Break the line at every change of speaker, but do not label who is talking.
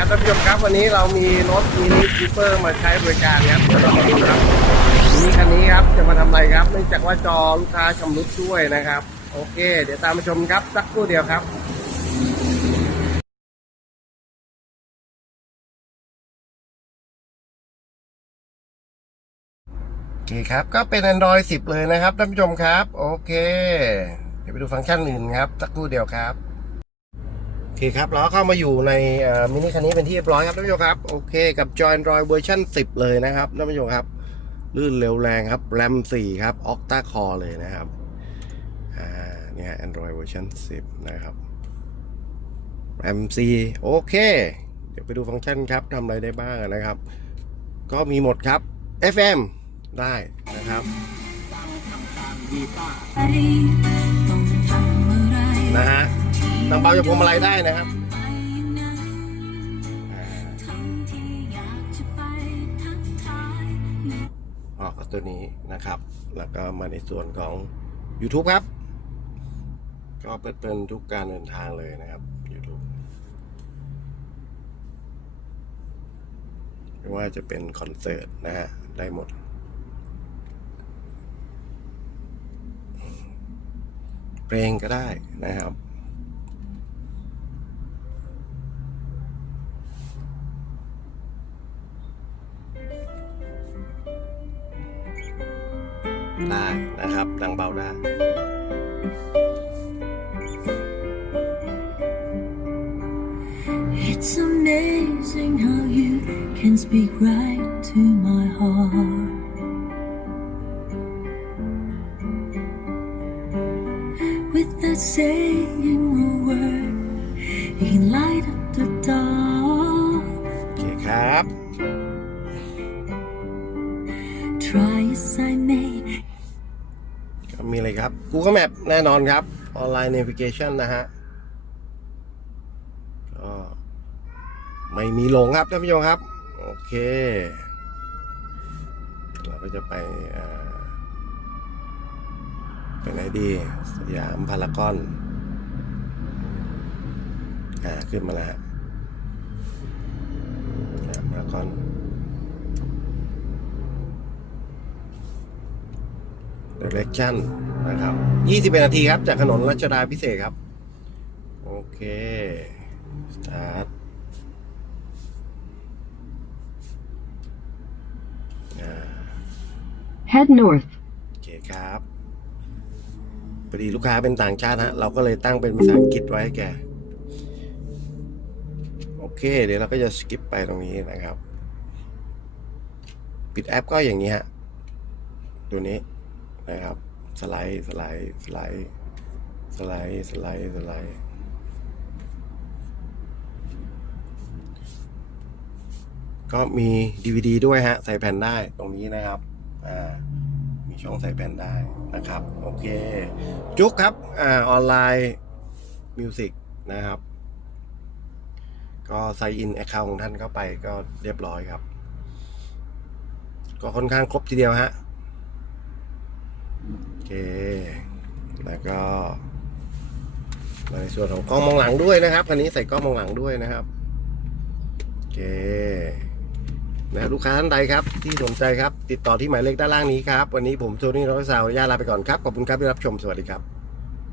ครับท่านผู้ชมครับวันนี้เรามีรถมินิคูเปอร์มาใช้บริการครับเดี๋ยวเรามาดูครับมินิคันนี้ครับจะมาทำอะไรครับเนื่องจากว่าจอลูกค้าชำรุดด้วยนะครับ โอเค เดี๋ยวตามมาชมครับสักครู่เดียวครับ โอเคครับ ก็เป็น Android 10 เลยนะครับท่านผู้ชมครับ โอเค เดี๋ยวไปดูฟังก์ชันอื่นครับ สักครู่เดียวครับ คครับเราเข้ามาอยู่ในมินิคันนี้เป็นที่เรียบร้อยครับท่านผู้ชมครับ โอเคกับ Joy Android เวอร์ชัน10 เลยนะครับท่านผู้ชมครับ ลื่นเร็วแรงครับ RAM 4ครับ Octa Core เลยนะครับอ่าเนี่ย Android เวอร์ชัน10 นะครับ RAM 4โอเค เดี๋ยวไปดูฟังก์ชันครับทำอะไรได้บ้างนะครับ ก็มีหมดครับ FM ได้นะครับนะฮะ นำเบาจากพวงมาลัยได้นะครับอ
อกจะไปทักทาย
ออกกับตัวนี้นะครับ แล้วก็มาในส่วนของ YouTube ครับ ก็เปิดเป็นทุกการเดินทางเลยนะครับ YouTube ไม่ว่าจะเป็นคอนเสิร์ตนะฮะ ได้หมด เพลงก็ได้นะครับ ได้นะครับ ดังเบาได้
It's amazing how you can speak right to my heart. Without saying a word, you can light up the dark.
โอเคครับ
Try as I may,
ก็ มีอะไรครับ Google Map แน่นอนครับ Online Navigation นะฮะก็ไม่มีหลงครับท่านผู้ชมครับ โอเค เราก็จะไปไปไหนดี สยามพารากอน อ่า ขึ้นมาแล้วฮะสยามพารากอน direction นะครับ 21 นาทีครับ จากถนนรัชดาพิเศษกครับ โอเค start อ่า
Head north.
โอเคครับพอดีลูกค้าเป็นต่างชาติฮะเราก็เลยตั้งเป็นภาษาอังกฤษไว้ให้แก โอเค เดี๋ยวเราก็จะสกิปไปตรงนี้นะครับ ปิดแอปก็อย่างนี้ฮะ ตัวนี้ นะครับ สไลด์สไลด์สไลด์สไลด์สไลด์สไลด์ก็มี DVD ด้วยฮะ ใส่แผ่นได้ตรงนี้นะครับ อ่า มีช่องใส่แผ่นได้นะครับ โอเค จุกครับ อ่า ออนไลน์มิวสิกนะครับ ก็ไซอินแอคเคาท์ของท่านเข้าไปก็เรียบร้อยครับ ก็ค่อนข้างครบทีเดียวฮะ โอเค แล้วก็มาในส่วนของกล้องมองหลังด้วยนะครับคันนี้ใส่กล้องมองหลังด้วยนะครับโอเคนะลูกค้าท่านใดครับ ที่สนใจครับ ติดต่อที่หมายเลขด้านล่างนี้ครับ วันนี้ผมโทนี่ร้อยสาวญาลาไปก่อนครับ ขอบคุณครับที่รับชมสวัสดีครับ